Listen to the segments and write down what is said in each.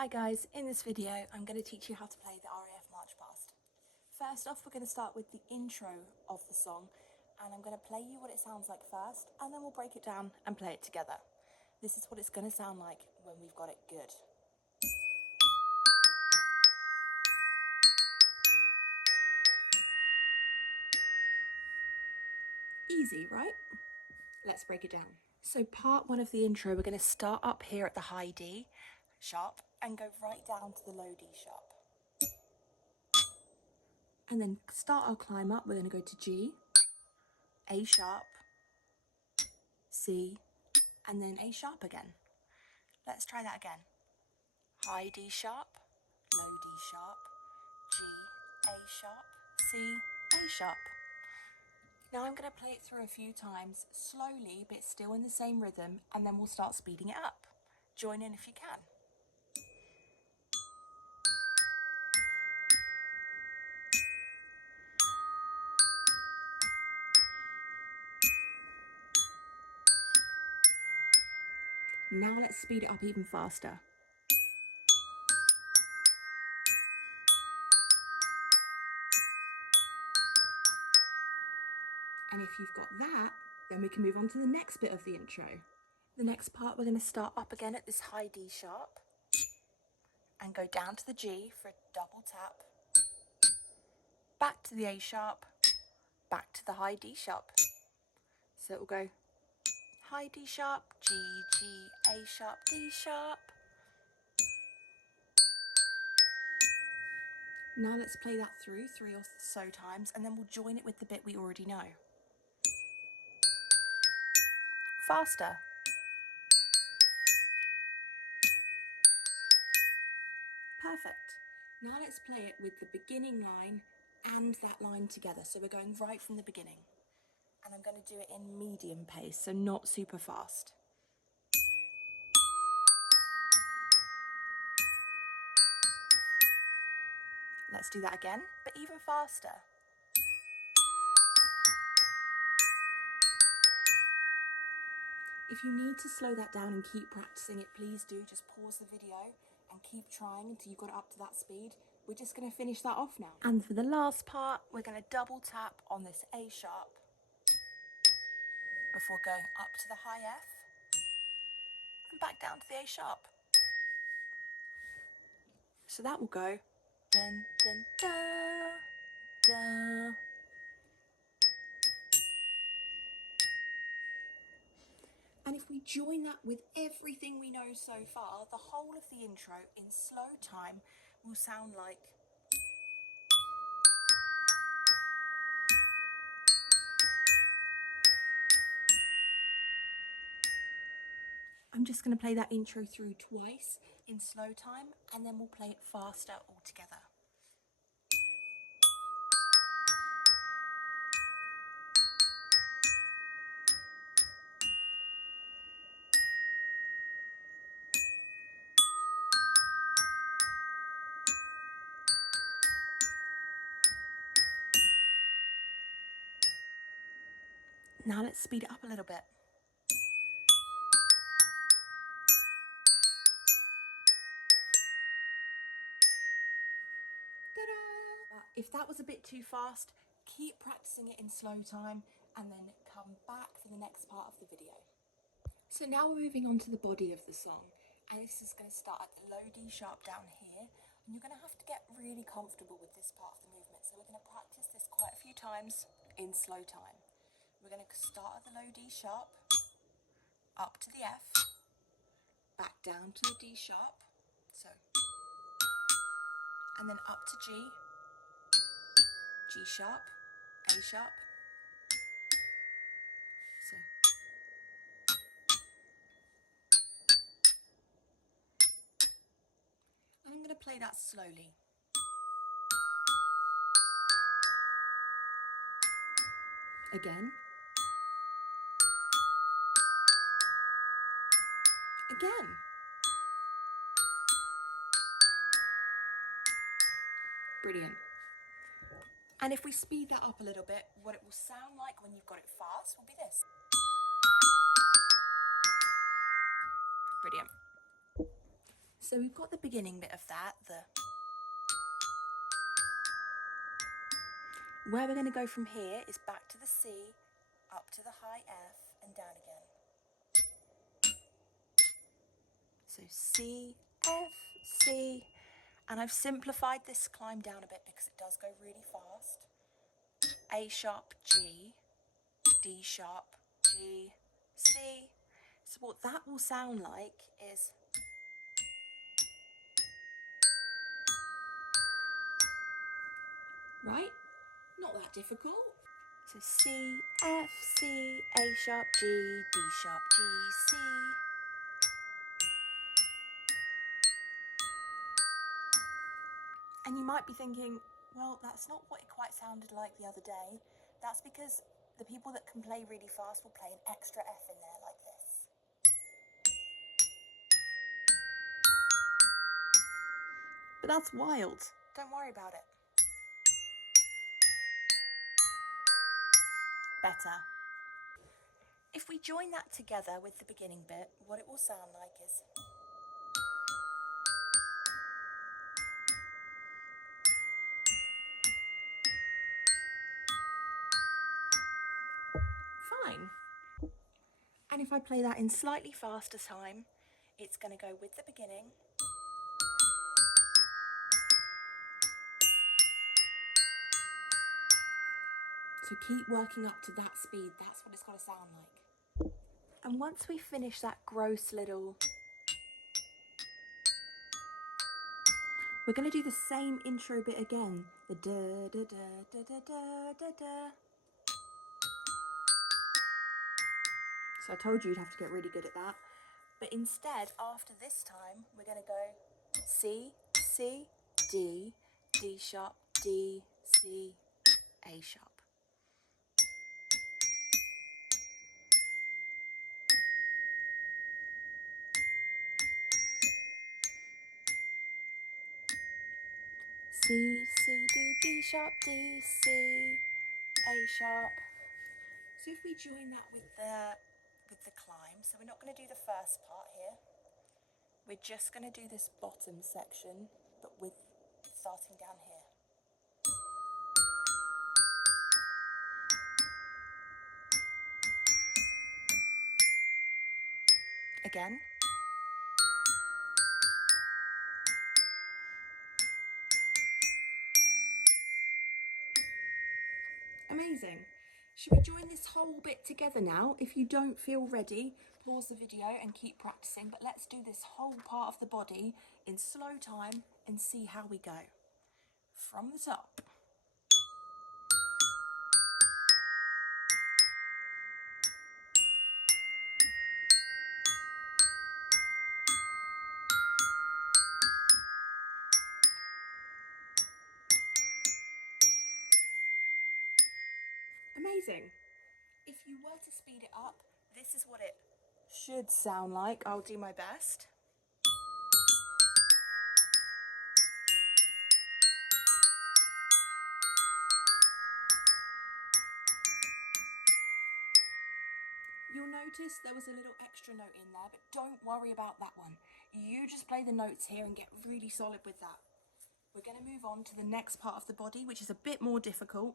Hi guys, in this video I'm going to teach you how to play the RAF Marchpast. First off, we're going to start with the intro of the song, and I'm going to play you what it sounds like first, and then we'll break it down and play it together. This is what it's going to sound like when we've got it good. Easy, right? Let's break it down. So part one of the intro, we're going to start up here at the high D sharp and go right down to the low D sharp. And then start our climb up, we're going to go to G, A sharp, C, and then A sharp again. Let's try that again. High D sharp, low D sharp, G, A sharp, C, A sharp. Now I'm going to play it through a few times, slowly but still in the same rhythm, and then we'll start speeding it up. Join in if you can. Now let's speed it up even faster. And if you've got that, then we can move on to the next bit of the intro. The next part, we're going to start up again at this high D sharp and go down to the G for a double tap, back to the A sharp, back to the high D sharp. So it will go high D sharp, G, G, A sharp, D sharp. Now let's play that through 3 or so times, and then we'll join it with the bit we already know. Faster. Perfect. Now let's play it with the beginning line and that line together. So we're going right from the beginning. And I'm going to do it in medium pace, so not super fast. Let's do that again, but even faster. If you need to slow that down and keep practicing it, please do. Just pause the video and keep trying until you've got it up to that speed. We're just going to finish that off now. And for the last part, we're going to double tap on this A sharp before going up to the high F and back down to the A sharp. So that will go dun, dun, da, da. And if we join that with everything we know so far, the whole of the intro in slow time will sound like. I'm just going to play that intro through twice in slow time, and then we'll play it faster altogether. Now let's speed it up a little bit. Ta-da! If that was a bit too fast, keep practicing it in slow time and then come back for the next part of the video. So now we're moving on to the body of the song, and this is going to start at the low D sharp down here, and you're going to have to get really comfortable with this part of the movement. So we're going to practice this quite a few times in slow time. We're going to start at the low D sharp, up to the F, back down to the D sharp, so, and then up to G, G sharp, A sharp, so. And I'm going to play that slowly. Again. Again. Brilliant. And if we speed that up a little bit, what it will sound like when you've got it fast will be this. Brilliant. So we've got the beginning bit of that, where we're going to go from here is back to the C, up to the high F, and down again. So C, F, C, and I've simplified this climb down a bit because it does go really fast. A sharp, G, D sharp, G, C. So what that will sound like is right? Not that difficult. So C, F, C, A sharp, G, D sharp, G, C. And you might be thinking, well, that's not what it quite sounded like the other day. That's because the people that can play really fast will play an extra F in there like this. But that's wild. Don't worry about it. Better. If we join that together with the beginning bit, what it will sound like is... fine. And if I play that in slightly faster time, it's going to go with the beginning. So keep working up to that speed, that's what it's got to sound like. And once we finish that gross little... we're going to do the same intro bit again. The da da da da da da da. So I told you you'd have to get really good at that. But instead, after this time, we're going to go C, C, D, D sharp, D, C, A sharp. C, C, D, D sharp, D, C, A sharp. So if we join that with the climb, so we're not going to do the first part here. We're just going to do this bottom section, but with starting down here. Again. Amazing. Should we join this whole bit together now? If you don't feel ready, pause the video and keep practicing, but let's do this whole part of the body in slow time and see how we go. From the top. Amazing. If you were to speed it up, this is what it should sound like. I'll do my best. You'll notice there was a little extra note in there, but don't worry about that one. You just play the notes here and get really solid with that. We're going to move on to the next part of the body, which is a bit more difficult.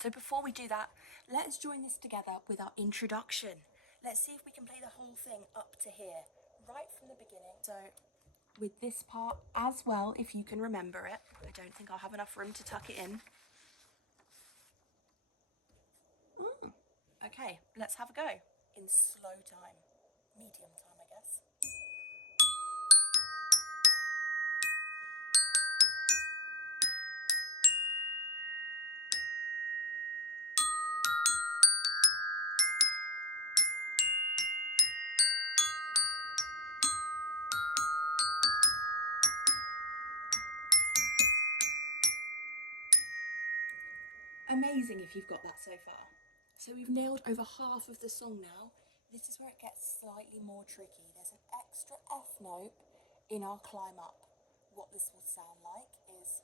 So before we do that, let's join this together with our introduction. Let's see if we can play the whole thing up to here, right from the beginning. So with this part as well, if you can remember it. I don't think I'll have enough room to tuck it in. Okay, let's have a go. In slow time. Medium time, I guess. Amazing if you've got that so far. So we've nailed over half of the song now. This is where it gets slightly more tricky. There's an extra F note in our climb up. What this will sound like is...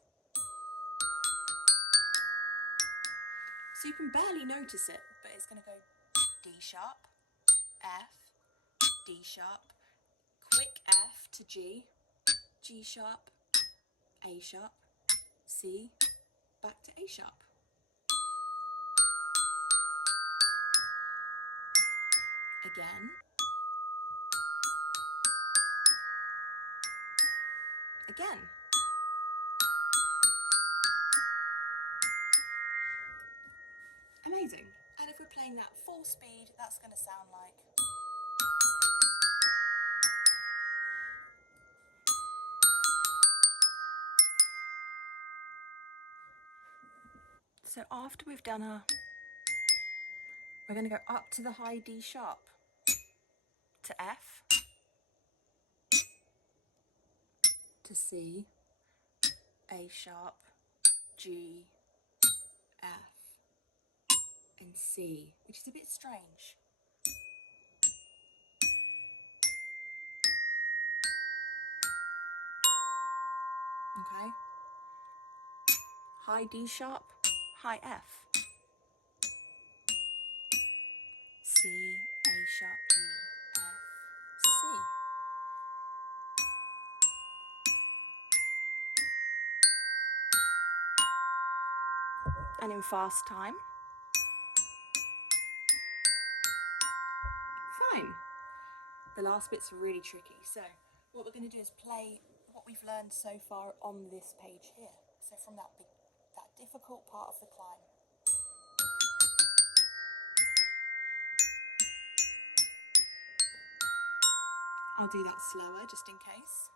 so you can barely notice it, but it's going to go D sharp, F, D sharp, quick F, to G, G sharp, A sharp, C, back to A sharp. Again. Again. Amazing. And if we're playing that full speed, that's going to sound like... So after we've done we're going to go up to the high D sharp, to F, to C, A sharp, G, F, and C, which is a bit strange. Okay. High D sharp, high F, C, A sharp, G, F, C. And in fast time. Fine. The last bit's really tricky. So what we're going to do is play what we've learned so far on this page here. So from that difficult part of the climb. I'll do that slower just in case.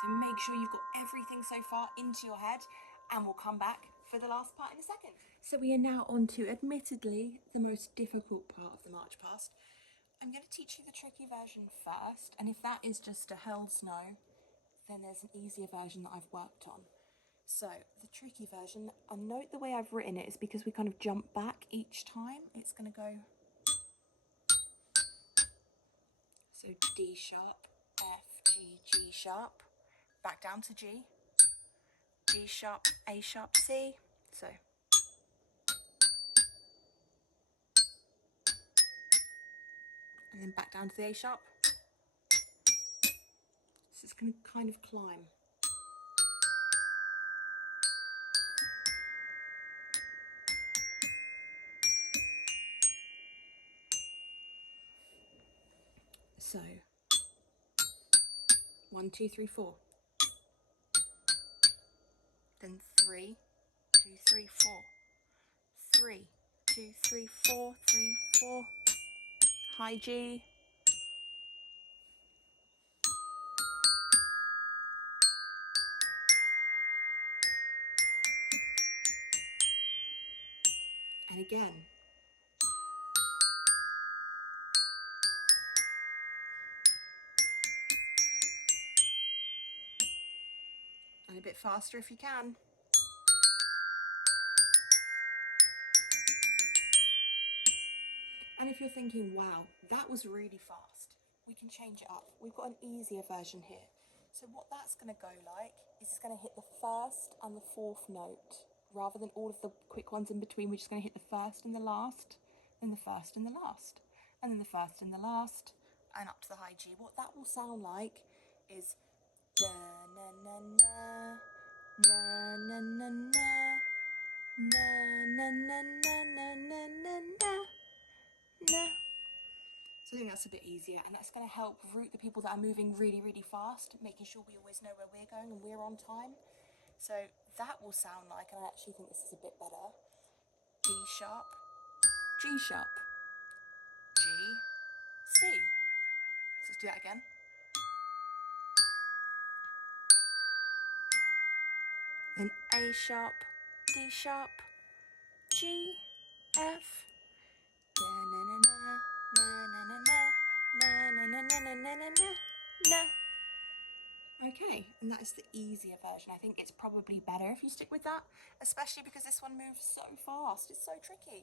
So make sure you've got everything so far into your head, and we'll come back for the last part in a second. So we are now on to, admittedly, the most difficult part of the march past. I'm going to teach you the tricky version first, and if that is just a hell's no, then there's an easier version that I've worked on. So the tricky version, and note the way I've written it is because we kind of jump back each time. It's going to go... So D sharp, F, G, G sharp, back down to G, G sharp, A sharp, C. So and then back down to the A sharp. So it's going to kind of climb. So 1, 2, 3, 4. Then 3, 2, 3, 4. 3, 2, 3, 4, 3, 4. High G. And again. And a bit faster if you can. And if you're thinking, wow, that was really fast, we can change it up. We've got an easier version here. So what that's going to go like is it's going to hit the first and the fourth note. Rather than all of the quick ones in between, we're just going to hit the first and the last, then the first and the last, and then the first and the last, and up to the high G. What that will sound like is da na na na, na na na na, na na na na na na na na. So I think that's a bit easier, and that's going to help route the people that are moving really, really fast, making sure we always know where we're going and we're on time. So that will sound like, and I actually think this is a bit better, D sharp, G sharp, G, C. So let's do that again. Then A sharp, D sharp, G, F, da na na na, na na na na, na na na na na na na na. Okay, and that is the easier version. I think it's probably better if you stick with that, especially because this one moves so fast. It's so tricky.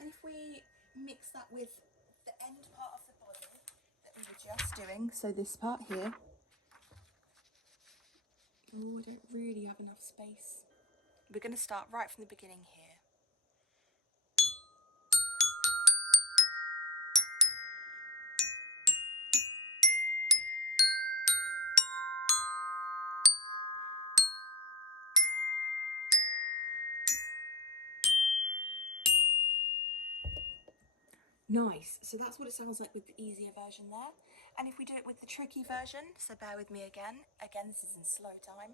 And if we mix that with the end part of the body that we were just doing, so this part here. Oh, I don't really have enough space. We're going to start right from the beginning here. Nice, so that's what it sounds like with the easier version there. And if we do it with the tricky version, so bear with me again, this is in slow time.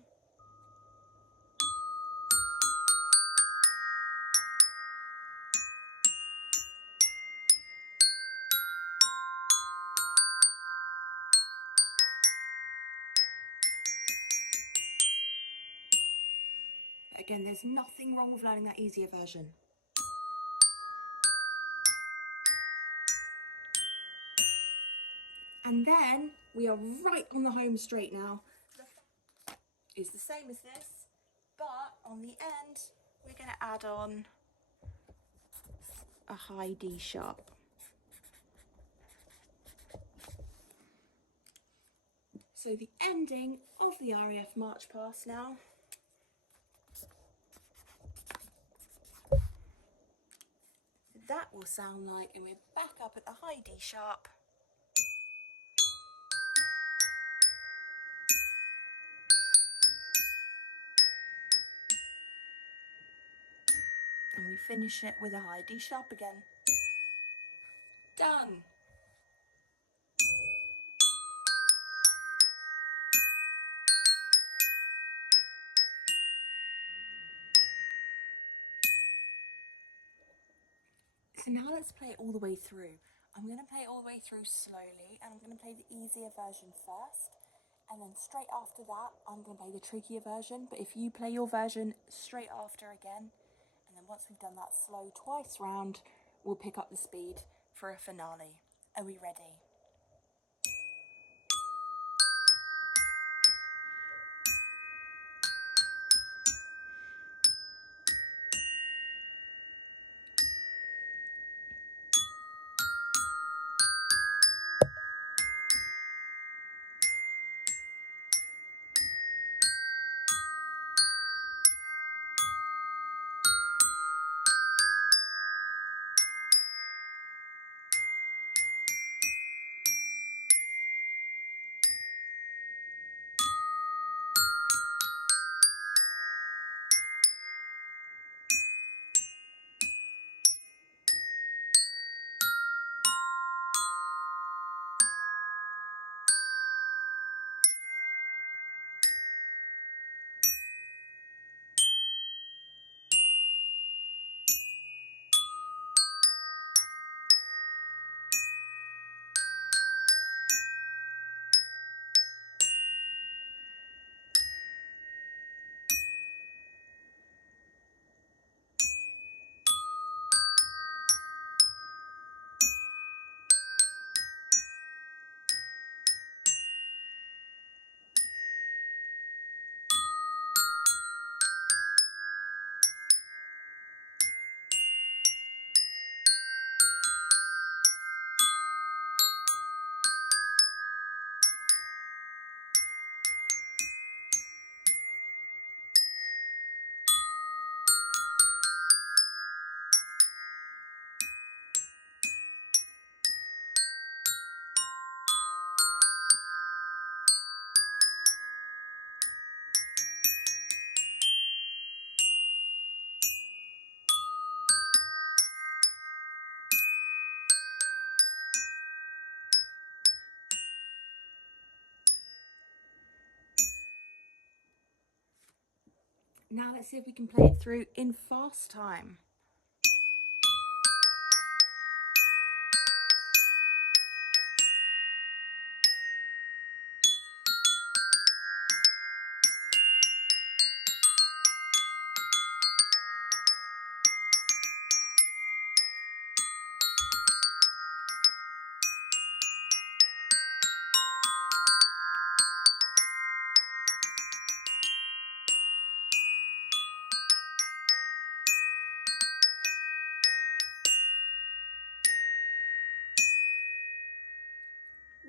Again, there's nothing wrong with learning that easier version. And then we are right on the home straight now. It's the same as this, but on the end, we're going to add on a high D sharp. So the ending of the RAF Marchpast now. That will sound like, and we're back up at the high D sharp. And we finish it with a high D sharp again. Done. So now let's play it all the way through. I'm going to play it all the way through slowly, and I'm going to play the easier version first, and then straight after that I'm going to play the trickier version. But if you play your version straight after again, and then once we've done that slow twice round, we'll pick up the speed for a finale. Are we ready? Now let's see if we can play it through in fast time.